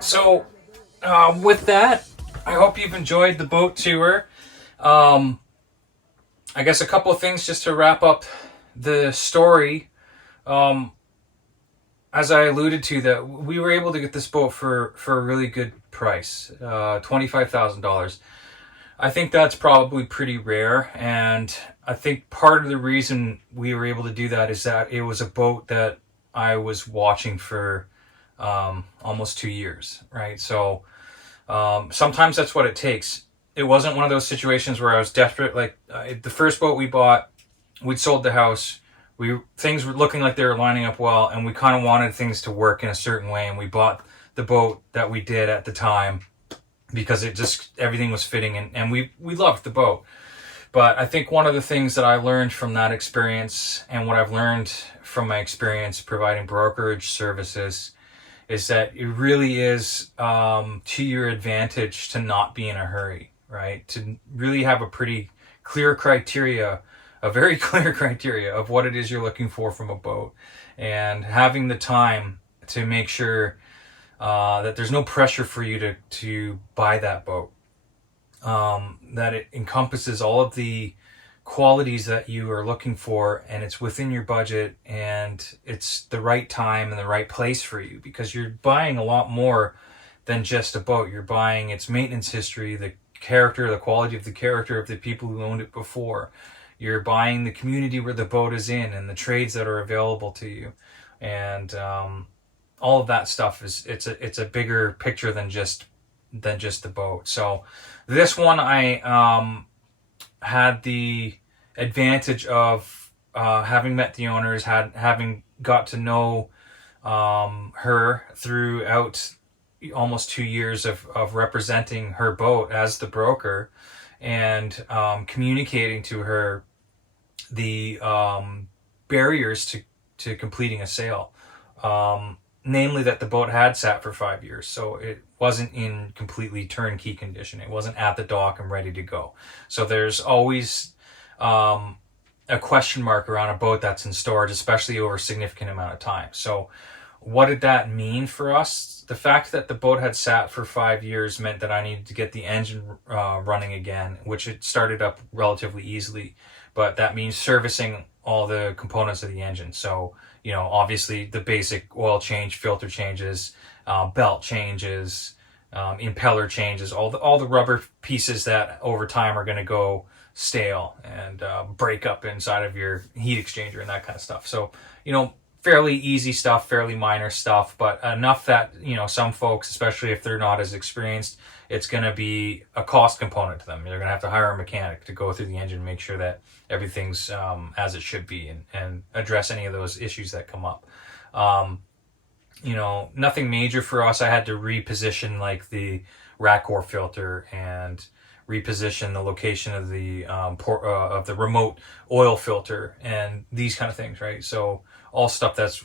So, with that, I hope you've enjoyed the boat tour. I guess a couple of things just to wrap up the story. As I alluded to, that we were able to get this boat for a really good price, $25,000. I think that's probably pretty rare, and I think part of the reason we were able to do that is that it was a boat that I was watching for almost 2 years, right? So sometimes that's what it takes. It wasn't one of those situations where I was desperate. Like the first boat we bought, we'd sold the house. Things were looking like they were lining up well, and we kind of wanted things to work in a certain way, and we bought the boat that we did at the time because everything was fitting, and we loved the boat. But I think one of the things that I learned from that experience, and what I've learned from my experience providing brokerage services, is that it really is to your advantage to not be in a hurry, right? To really have a pretty clear criteria, a very clear criteria of what it is you're looking for from a boat, and having the time to make sure that there's no pressure for you to buy that boat, that it encompasses all of the qualities that you are looking for, and it's within your budget, and it's the right time and the right place for you, because you're buying a lot more than just a boat. You're buying its maintenance history, the quality of the character of the people who owned it before. You're buying the community where the boat is in and the trades that are available to you, and all of that stuff it's a bigger picture than just the boat. So this one I had the advantage of having met the owners, having got to know her throughout almost 2 years of representing her boat as the broker, and communicating to her the barriers to completing a sale. Namely that the boat had sat for 5 years, so it wasn't in completely turnkey condition. It wasn't at the dock and ready to go. So there's always a question mark around a boat that's in storage, especially over a significant amount of time. So what did that mean for us? The fact that the boat had sat for 5 years meant that I needed to get the engine running again, which it started up relatively easily, but that means servicing all the components of the engine. So, obviously the basic oil change, filter changes, belt changes, impeller changes, all the rubber pieces that over time are going to go stale and break up inside of your heat exchanger and that kind of stuff. So, fairly easy stuff, fairly minor stuff, but enough that, some folks, especially if they're not as experienced, it's going to be a cost component to them. They're going to have to hire a mechanic to go through the engine and make sure that everything's as it should be, and address any of those issues that come up. Nothing major for us. I had to reposition like the rack core filter and reposition the location of the remote oil filter and these kind of things, right? So all stuff that's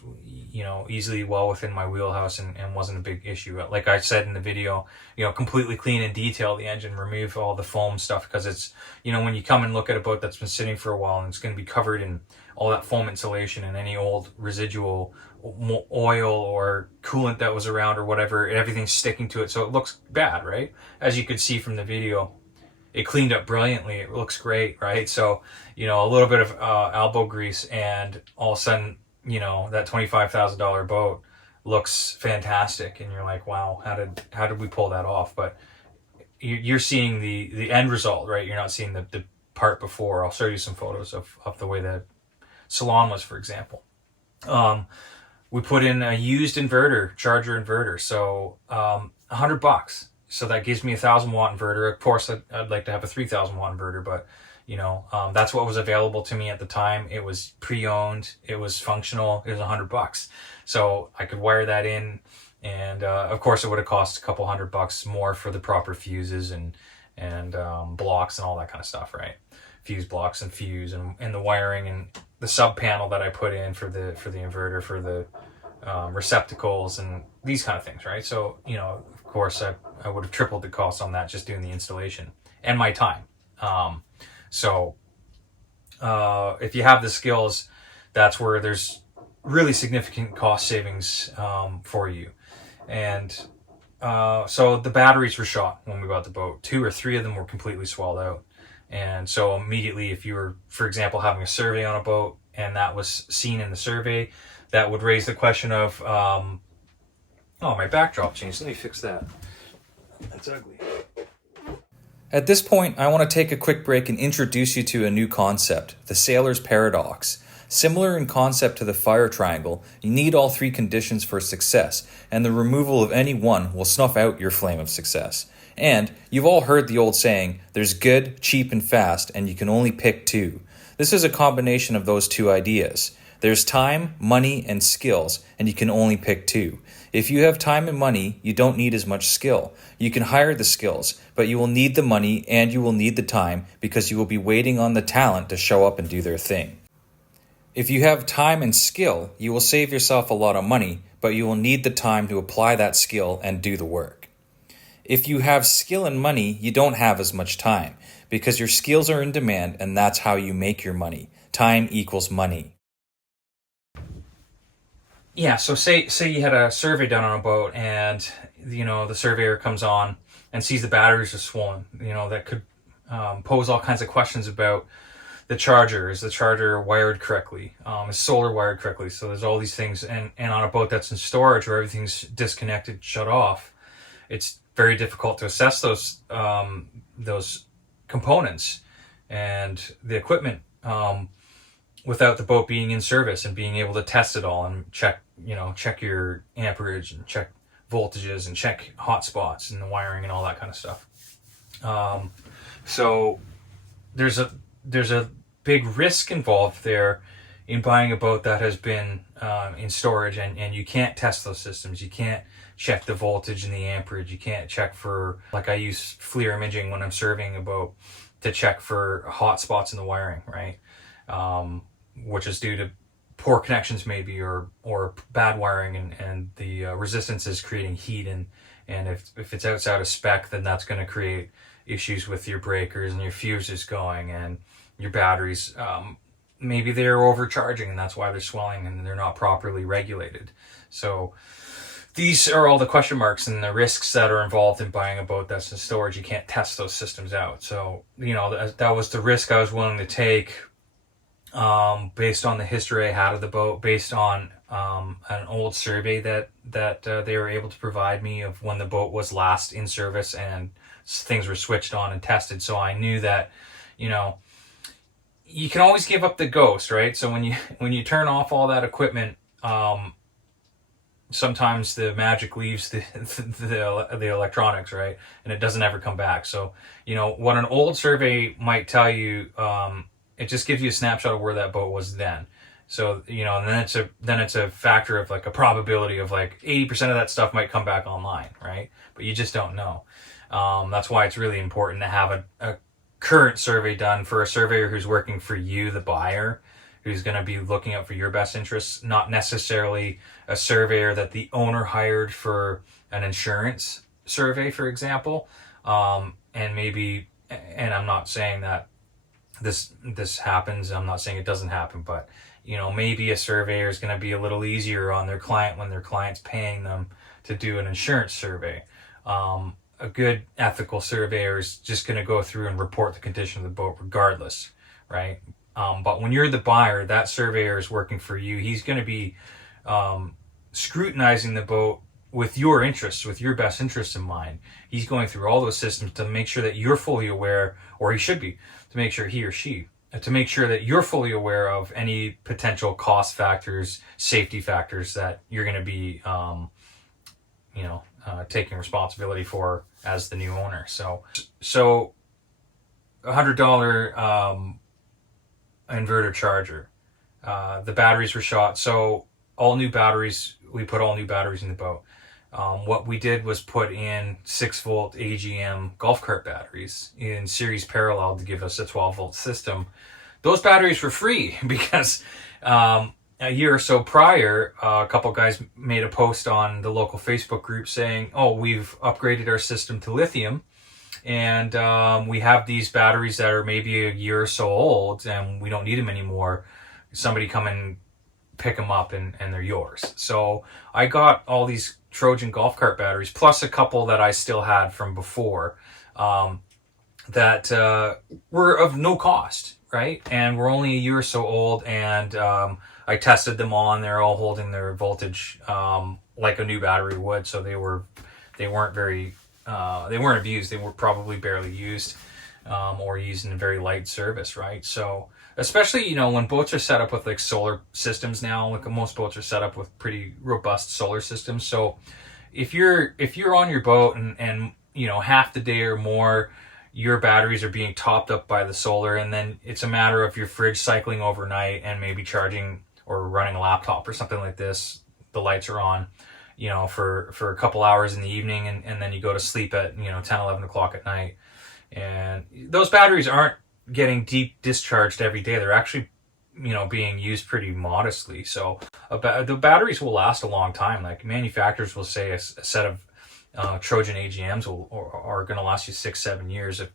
easily well within my wheelhouse and wasn't a big issue. Like I said in the video, completely clean and detail the engine, remove all the foam stuff, because it's when you come and look at a boat that's been sitting for a while and it's going to be covered in all that foam insulation and any old residual oil or coolant that was around or whatever, everything's sticking to it, so it looks bad, right? As you could see from the video, it cleaned up brilliantly. It looks great, right? So, a little bit of elbow grease, and all of a sudden, that $25,000 boat looks fantastic, and you're like, wow, how did we pull that off? But you're seeing the end result, right? You're not seeing the part before. I'll show you some photos of the way the salon was, for example. We put in a used charger inverter, so $100. So that gives me a 1,000-watt inverter. Of course, I'd like to have a 3,000-watt inverter, but that's what was available to me at the time. It was pre-owned. It was functional. It was $100. So I could wire that in, and of course, it would have cost a couple $100 more for the proper fuses and blocks and all that kind of stuff, right? Fuse blocks and fuse and the wiring and the sub panel that I put in for the inverter, for the receptacles and these kind of things, right? So of course, I would have tripled the cost on that just doing the installation and my time. So if you have the skills, that's where there's really significant cost savings for you. And so the batteries were shot when we bought the boat. 2 or 3 of them were completely swelled out. And so immediately, if you were, for example, having a survey on a boat and that was seen in the survey, that would raise the question of, oh, my backdrop changed. Let me fix that. That's ugly. At this point, I want to take a quick break and introduce you to a new concept, the sailor's paradox. Similar in concept to the fire triangle, you need all 3 conditions for success, and the removal of any one will snuff out your flame of success. And you've all heard the old saying, there's good, cheap, and fast, and you can only pick 2. This is a combination of those 2 ideas. There's time, money, and skills, and you can only pick 2. If you have time and money, you don't need as much skill. You can hire the skills, but you will need the money and you will need the time because you will be waiting on the talent to show up and do their thing. If you have time and skill, you will save yourself a lot of money, but you will need the time to apply that skill and do the work. If you have skill and money, you don't have as much time because your skills are in demand and that's how you make your money. Time equals money. Yeah, so say you had a survey done on a boat and, the surveyor comes on and sees the batteries are swollen. That could pose all kinds of questions about the charger. Is the charger wired correctly? Is solar wired correctly? So there's all these things. And on a boat that's in storage where everything's disconnected, shut off, it's very difficult to assess those components and the equipment without the boat being in service and being able to test it all and check your amperage and check voltages and check hot spots and the wiring and all that kind of stuff. So there's a big risk involved there in buying a boat that has been in storage and you can't test those systems. You can't check the voltage and the amperage. You can't check for, like I use FLIR imaging when I'm surveying a boat to check for hot spots in the wiring, right? Which is due to poor connections maybe or bad wiring and the resistance is creating heat and if it's outside of spec, then that's going to create issues with your breakers and your fuses going and your batteries. Maybe they're overcharging and that's why they're swelling and they're not properly regulated. So these are all the question marks and the risks that are involved in buying a boat that's in storage. You can't test those systems out. So, that was the risk I was willing to take based on the history I had of the boat, based on an old survey that they were able to provide me of when the boat was last in service and things were switched on and tested. So I knew that, you can always give up the ghost, right? So when you turn off all that equipment, sometimes the magic leaves the electronics, right? And it doesn't ever come back. So, what an old survey might tell you, it just gives you a snapshot of where that boat was then. So, and then it's a factor of like a probability of like 80% of that stuff might come back online, right? But you just don't know. That's why it's really important to have a current survey done for a surveyor who's working for you, the buyer, who's going to be looking out for your best interests, not necessarily a surveyor that the owner hired for an insurance survey, for example. And I'm not saying that this happens. I'm not saying it doesn't happen, but maybe a surveyor is going to be a little easier on their client when their client's paying them to do an insurance survey. A good ethical surveyor is just going to go through and report the condition of the boat regardless, right? But when you're the buyer, that surveyor is working for you. He's going to be scrutinizing the boat with your interests, with your best interests in mind. He's going through all those systems to make sure that you're fully aware, or he should be, to make sure he or she, to make sure that you're fully aware of any potential cost factors, safety factors that you're going to be, taking responsibility for as the new owner. So $100 inverter charger. The batteries were shot. So all new batteries, we put all new batteries in the boat. What we did was put in 6-volt AGM golf cart batteries in series parallel to give us a 12-volt system. Those batteries were free because a year or so prior, a couple guys made a post on the local Facebook group saying, oh, we've upgraded our system to lithium And we have these batteries that are maybe a year or so old and we don't need them anymore. Somebody come and pick them up and they're yours. So I got all these Trojan golf cart batteries plus a couple that I still had from before that were of no cost, right? And were only a year or so old, and I tested them all, and they're all holding their voltage like a new battery would. So they weren't very they weren't abused. They were probably barely used or used in very light service, right? So especially, when boats are set up with like solar systems now, like most boats are set up with pretty robust solar systems. So if you're on your boat and half the day or more your batteries are being topped up by the solar, and then it's a matter of your fridge cycling overnight and maybe charging or running a laptop or something like this, the lights are on, for a couple hours in the evening, and then you go to sleep at 10, 11 o'clock at night, and those batteries aren't getting deep discharged every day. They're actually being used pretty modestly. So the batteries will last a long time. Like manufacturers will say a set of Trojan AGMs are going to last you 6-7 years if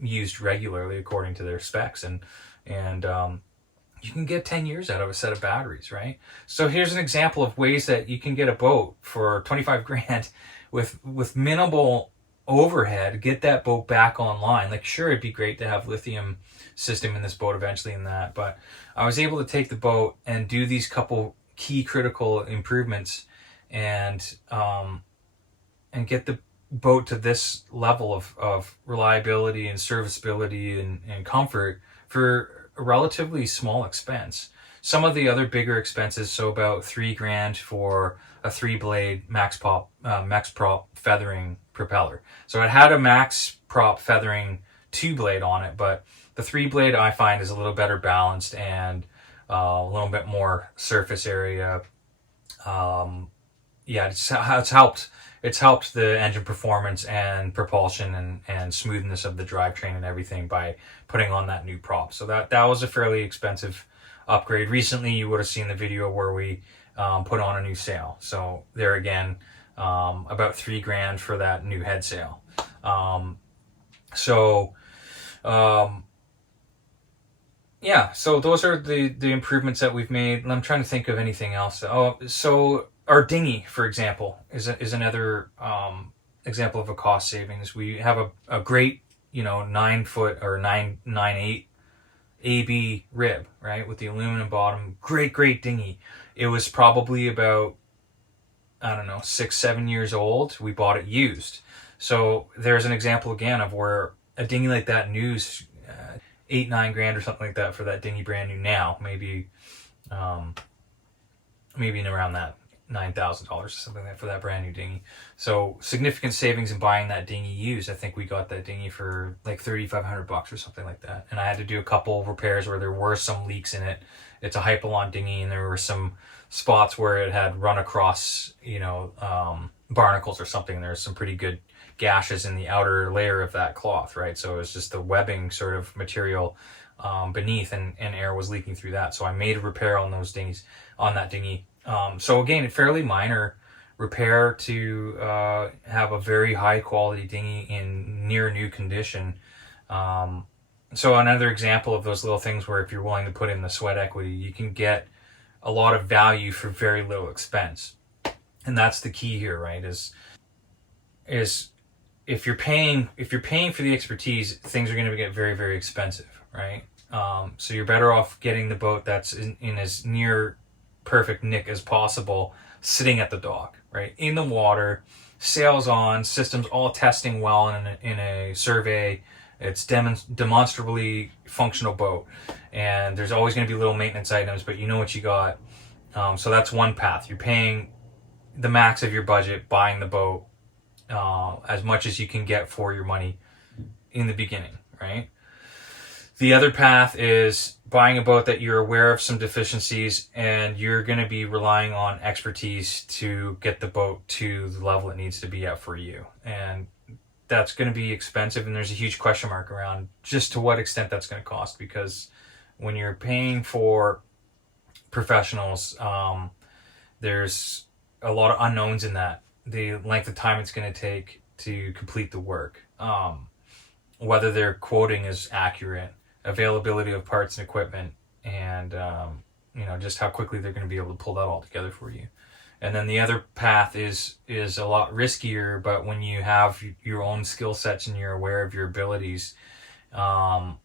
used regularly according to their specs, and you can get 10 years out of a set of batteries, right? So here's an example of ways that you can get a boat for 25 grand with minimal overhead, get that boat back online. Like, sure, it'd be great to have lithium system in this boat eventually in that, but I was able to take the boat and do these couple key critical improvements and get the boat to this level of reliability and serviceability and comfort for a relatively small expense. Some of the other bigger expenses, so about $3,000 for a 3-blade max prop feathering propeller. So it had a max prop feathering 2-blade on it, but the 3-blade I find is a little better balanced and a little bit more surface area. It's helped the engine performance and propulsion and smoothness of the drivetrain and everything by putting on that new prop. So that was a fairly expensive upgrade. Recently, you would have seen the video where we put on a new sail. So there again, about $3,000 for that new head sail. So those are the improvements that we've made. I'm trying to think of anything else. So our dinghy, for example, is another example of a cost savings. We have a great 9-foot or 9.8 AB rib, right, with the aluminum bottom. Great dinghy. It was probably about 6-7 years old. We bought it used. So there's an example again of where a dinghy like that new's $8-9 grand or something like that for that dinghy brand new now. Maybe in around that $9,000 or something like that for that brand new dinghy. So significant savings in buying that dinghy used. I think we got that dinghy for like $3,500 or something like that. And I had to do a couple of repairs where there were some leaks in it. It's a Hypalon dinghy, and there were some spots where it had run across, barnacles or something. There's some pretty good gashes in the outer layer of that cloth, right? So it was just the webbing sort of material beneath, and air was leaking through that. So I made a repair on that dinghy. So again, a fairly minor repair to have a very high quality dinghy in near new condition. So another example of those little things where if you're willing to put in the sweat equity, you can get a lot of value for very little expense. And that's the key here, right? Is if you're paying for the expertise, things are going to get very, very expensive, right? So you're better off getting the boat that's in as near perfect nick as possible, sitting at the dock, right, in the water, sails on, systems all testing well in a survey. It's demonstrably functional boat, and there's always going to be little maintenance items, but you know what you got. So that's one path. You're paying the max of your budget, buying the boat as much as you can get for your money in the beginning, right? The other path is buying a boat that you're aware of some deficiencies, and you're going to be relying on expertise to get the boat to the level it needs to be at for you. And that's going to be expensive, and there's a huge question mark around just to what extent that's going to cost, because when you're paying for professionals, there's a lot of unknowns in that. The length of time it's going to take to complete the work, whether their quoting is accurate, availability of parts and equipment, and just how quickly they're going to be able to pull that all together for you. And then the other path is a lot riskier, but when you have your own skill sets and you're aware of your abilities, and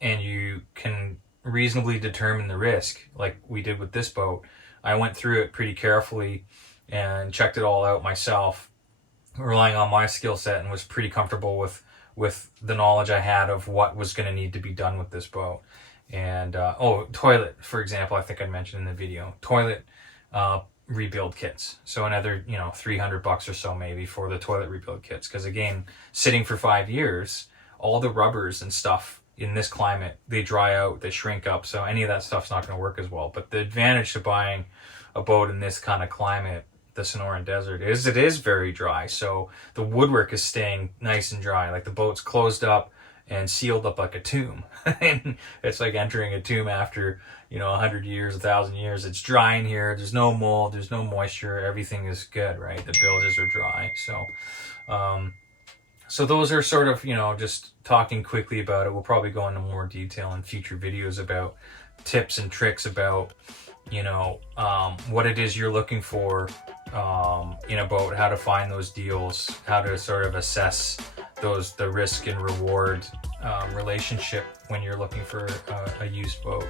you can reasonably determine the risk, like we did with this boat. I went through it pretty carefully and checked it all out myself, relying on my skill set, and was pretty comfortable with the knowledge I had of what was going to need to be done with this boat. And toilet, for example, I think I mentioned in the video, toilet rebuild kits. So another $300 or so maybe for the toilet rebuild kits, because again, sitting for 5 years, all the rubbers and stuff in this climate, they dry out, they shrink up, so any of that stuff's not going to work as well. But the advantage to buying a boat in this kind of climate, the Sonoran Desert, is it is very dry, so the woodwork is staying nice and dry. Like the boat's closed up and sealed up like a tomb. And it's like entering a tomb after 100 years, 1,000 years. It's dry in here, there's no mold, there's no moisture, everything is good, right? The bilges are dry. So those are sort of, just talking quickly about it. We'll probably go into more detail in future videos about tips and tricks about, what it is you're looking for in a boat, how to find those deals, how to sort of assess the risk and reward relationship when you're looking for a used boat.